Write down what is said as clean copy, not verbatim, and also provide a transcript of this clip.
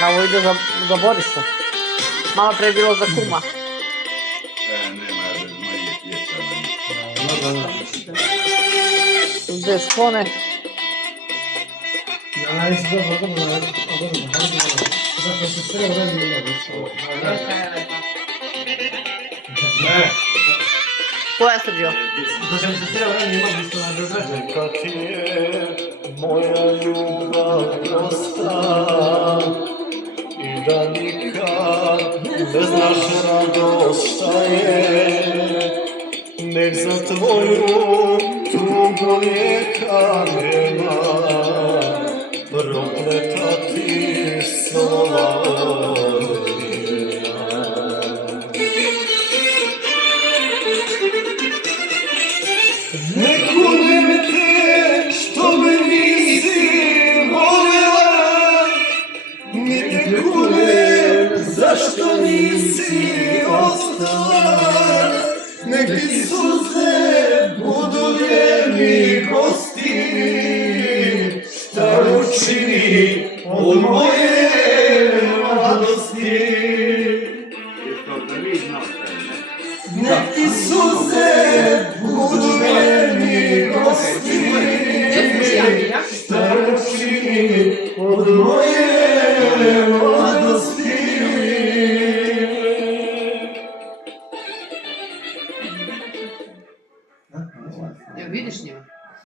Ja, ovo ide za Borisa. Malo pre je bilo za kuma. Nema bez mojih pjesama. Bez kone. Ja, ich glaube, zašto se sve vreme ima više. Ne. Ko je Srđio? Zašto se sve vreme ima više na događaj. Neka ti je moja ljubav prosta i da nikad bez naše radostaje. Nek za tvoju tugu lijeka nema, prokleta ti slova odbija. Ne kunem te što me nisi voljela, ni te kunem zašto nisi ostala. Nek ti suze budu vjerni gosti, šta učini od moje mladosti. Nek ti suze budu vjerni gosti, šta učini od moje mladosti.